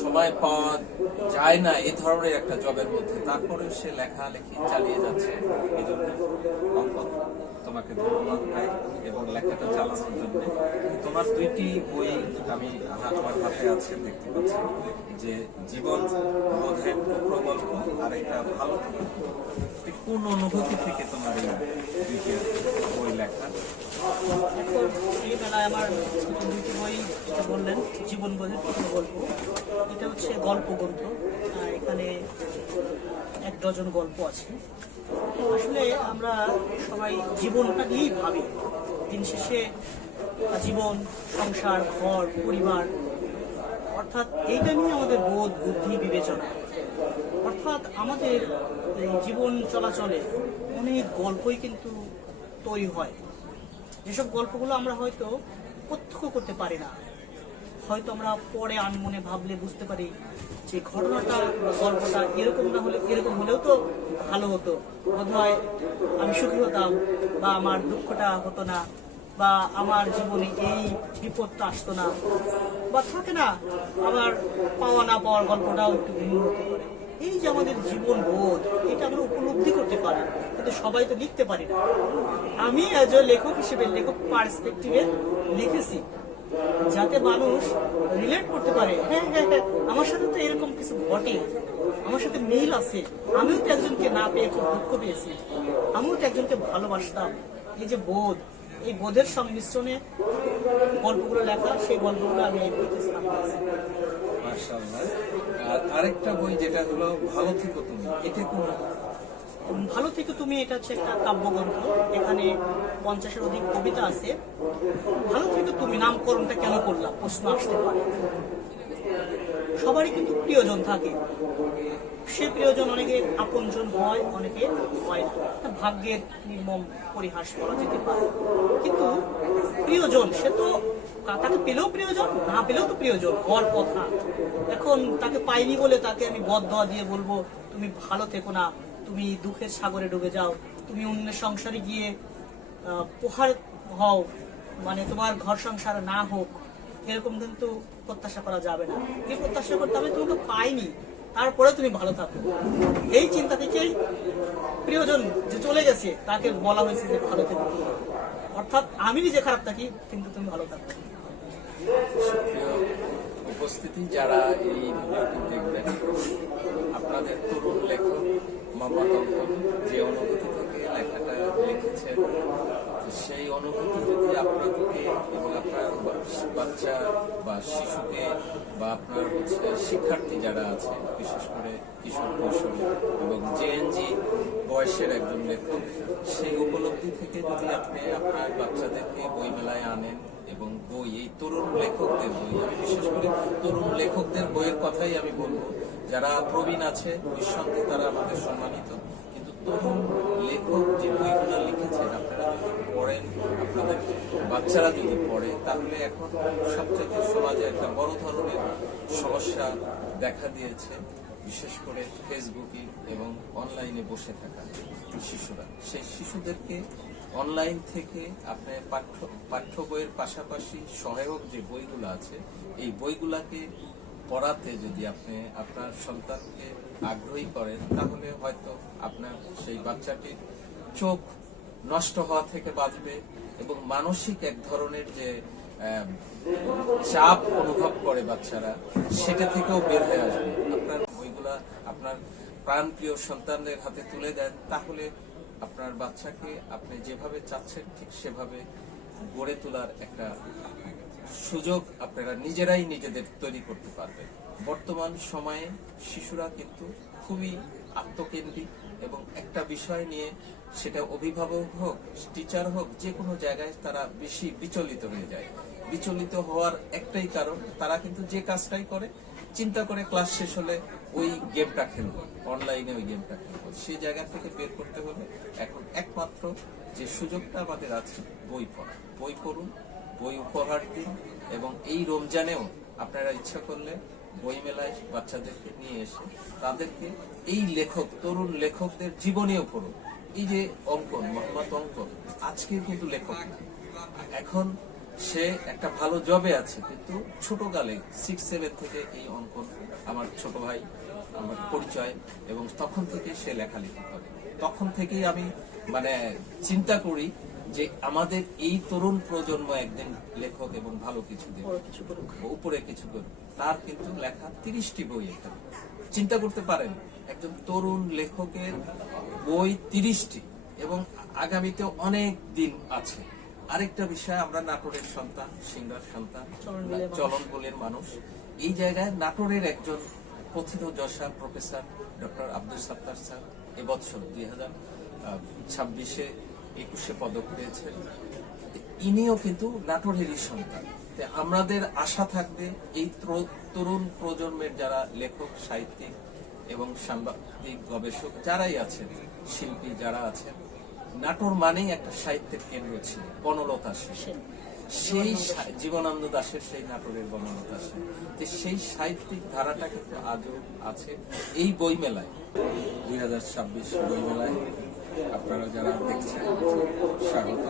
সময় পাওয়া যায় না এই ধরনের একটা জবের মধ্যে, তারপরে সে লেখালেখি চালিয়ে যাচ্ছে। এই জন্য অঙ্কন তোমাকে ধন্যবাদ ভাই, এবং লেখাটা চালানোর জন্য। তোমার দুইটি বই আমি আমার হাতে আছে, দেখতে পাচ্ছি, যে জীবন বোধের টুকরো গল্প আর একটা ভালো থেকে। কোন অনুভূতি থেকে তোমার এই দুইটি বই লেখা? এখন এই বেলায় আমার দুইটি বই, যেটা বললেন জীবন বোধের টুকরো গল্প, এটা হচ্ছে গল্প গ্রন্থ। এখানে 1 ডজন গল্প আছে। আসলে আমরা সবাই জীবনটা নিয়েই ভাবি। দিন শেষে জীবন, সংসার, ঘর, পরিবার, অর্থাৎ এইটা নিয়ে আমাদের বোধ, বুদ্ধি, বিবেচনা, অর্থাৎ আমাদের এই জীবন চলাচলে অনেক গল্পই কিন্তু তৈরি হয়। যেসব গল্পগুলো আমরা হয়তো প্রত্যক্ষ করতে পারি না, হয়তো আমরা পরে আনমনে ভাবলে বুঝতে পারি যে ঘটনাটা বা গল্পটা এরকম না হলে, এরকম হলেও তো ভালো হতো, বোধহয় আমি সুখী হতাম, বা আমার দুঃখটা হতো না, বা আমার জীবনে এই বিপদটা আসতো না, বা থাকে না আবার পাওয়া না পাওয়ার গল্পটাও একটু ভিন্ন হতে পারে। এই যে আমাদের জীবন বোধ, এটা আমরা উপলব্ধি করতে পারি, কিন্তু সবাই তো লিখতে পারি না। আমি এজ এ লেখক হিসেবে, লেখক পার্সপেক্টিভে লিখেছি, যাতে মানুষ রিলেট করতে পারে। হ্যাঁ হ্যাঁ হ্যাঁ, আমার সাথে তো এরকম কিছু ঘটে, আমার সাথে মিল আছে, আমিও তো একজনকে না পেয়ে খুব দুঃখ পেয়েছি, আমিও তো একজনকে ভালোবাসতাম। এই যে বোধ, এই বোধের সংমিশ্রণে গল্পগুলো লেখা, সেই গল্পগুলো আমি এই বইতে স্থান দিয়েছি। মাশাআল্লাহ। আর আরেকটা বই যেটা হলো ভালো থেকো তুমি, এটা কোন? ভালো থেকে তুমি, এটা হচ্ছে একটা কাব্যগ্রন্থ। এখানে 50-এর অধিক কবিতা আছে। ভালো থেকে তুমি নামকরণটা কেন করলাম প্রশ্ন আসতে পারে। সবারই কিন্তু প্রিয়জন থাকে, সে প্রিয়জন অনেকে আপনজন হয়, অনেকে হয় না। ভাগ্যের নির্মম পরিহাস বলা যেতে পারে। কিন্তু প্রিয়জন, সে তো তাকে পেলেও প্রিয়জন, না পেলেও তো প্রিয়জন হওয়ার কথা। এখন তাকে পাইনি বলে তাকে আমি বদদোয়া দিয়ে বলবো তুমি ভালো থেকো না, তুমি দুঃখের সাগরে ডুবে যাও, তুমি অন্যের সংসারে গিয়ে পোহার হও, মানে তোমার ঘর সংসার না হোক, এরকম কিন্তু প্রত্যাশা করা যাবে না। কি প্রত্যাশা করতে হবে? তোমাকে পাইনি, তারপরে তুমি ভালো থাকো। এই চিন্তা থেকেই প্রিয়জন যে চলে গেছে তাকে বলা হয়েছে যে ভালো থেকো, অর্থাৎ আমি নিজে খারাপ থাকি কিন্তু তুমি ভালো থাকো। প্রিয় উপস্থিতি, যারা এই ভিডিওটি দেখবেন, আপনাদের তরুণ লেখক মোহাম্মদ অঙ্কন যে অনুভূতি থেকে লেখাটা লিখেছেন, সেই অনুভূতি যদি আপনাকে এবং আপনার বাচ্চা বা শিশুকে বা আপনার শিক্ষার্থী যারা আছে, বিশেষ করে কিশোর কৈশোর এবং জেএনজি বয়সের একজন লেখক, সেই উপলব্ধি থেকে যদি আপনি আপনার বাচ্চাদেরকে বইমেলায় আনেন এবং বই, এই তরুণ লেখকদের বই, আমি বিশেষ করে তরুণ লেখকদের বইয়ের কথাই আমি বলবো। যারা প্রবীণ আছে নিঃসন্দেহে তারা আমাদের সম্মানিত, কিন্তু তরুণ লেখক যে বইগুলো লিখেছেন আপনারা যদি পড়েন, আপনাদের বাচ্চারা যদি পড়ে, তাহলে এখন সবচেয়ে সমাজে একটা বড় ধরনের সমস্যা দেখা দিয়েছে, বিশেষ করে ফেসবুকে এবং অনলাইনে বসে থাকা শিশুরা। সেই শিশুদেরকে অনলাইন থেকে আপনি পাঠ্য বইয়ের পাশাপাশি সহায়ক যে বইগুলো আছে, এই বইগুলাকে পড়াতে যদি আপনি আপনার সন্তানকে আগ্রহী করেন, তাহলে হয়তো আপনার সেই বাচ্চাটির চোখ নষ্ট হওয়া থেকে বাঁচবে এবং মানসিক এক ধরনের যে চাপ অনুভব করে বাচ্চারা, সেটা থেকেও বের হয়ে আসবে। আপনার বইগুলা আপনার প্রাণপ্রিয় সন্তানদের হাতে তুলে দেন, তাহলে আপনার বাচ্চাকে আপনি যেভাবে চাচ্ছেন ঠিক সেভাবে গড়ে তোলার একটা সুযোগ আপনারা নিজেরাই নিজেদের তৈরি করতে পারবেন। বর্তমান সময়ে শিশুরা কিন্তু খুবই আত্মকেন্দ্রিক এবং একটা বিষয় নিয়ে, সেটা অভিভাবক হোক, টিচার হোক, যে কোনো জায়গায় তারা বেশি বিচলিত হয়ে যায়। বিচলিত হওয়ার একটাই কারণ, তারা কিন্তু যে কাজটাই করে চিন্তা করে ক্লাস শেষ হলে ওই গেমটা খেলবো, অনলাইনে ওই গেমটা খেলবো। সেই জায়গা থেকে বের করতে হলে এখন একমাত্র যে সুযোগটা আমাদের আছে, বই পড়া। বই পড়ুন, বই উপহার দিন, এবং এই রমজানেও আপনারা ইচ্ছা করলে বই মেলায় বাচ্চাদেরকে নিয়ে এসে তাদেরকে এই লেখক, তরুণ লেখকদের জীবনীও পড়ুন। এই যে অঙ্কন, মোহাম্মদ অঙ্কন আজকে কিন্তু লেখক না, এখন সে একটা ভালো জবে আছে, কিন্তু ছোটকালে 6-7 থেকে এই অঙ্কন আমার ছোট ভাই আমার পরিচয়, এবং তখন থেকে সে লেখালেখি করে। তখন থেকেই আমি মানে চিন্তা করি যে আমাদের এই তরুণ প্রজন্ম একদিন লেখক এবং ভালো কিছু দেবে, বড় কিছু করুক। উপরে কিছু করবে। তার কিন্তু লেখা 30টি বই এখানে। চিন্তা করতে পারেন একজন তরুণ লেখকের বই 30টি, এবং আগামীতে অনেক দিন আছে। আরেকটা বিষয়, আমরা নাটোরের সন্তান, সিংহার সন্তান, চলন বলের মানুষ। এই জায়গায় নাটোরের একজন কথিত Josha professor doctor Abdul Sattar sir এবছর 2026-এ 21-এ পদক পেয়েছেন। ইনিও কিন্তু নাটোরেরই সন্তান। তো আমাদের আশা থাকবে এই তরুণ প্রজন্মের যারা লেখক, সাহিত্যিক এবং সাংবাদিক, গবেষক যারাই আছেন, শিল্পী যারা আছেন, নাটোর মানেই একটা সাহিত্যের কেন্দ্র ছিল বনলতা সেন। সেই জীবনানন্দ দাশের সেই নাটোরের বনলতা সেন, যে সেই সাহিত্যিক ধারাটা কিন্তু আজও আছে। এই বইমেলায় 2026 বইমেলায় আপনারা যারা দেখছেন স্বাগত।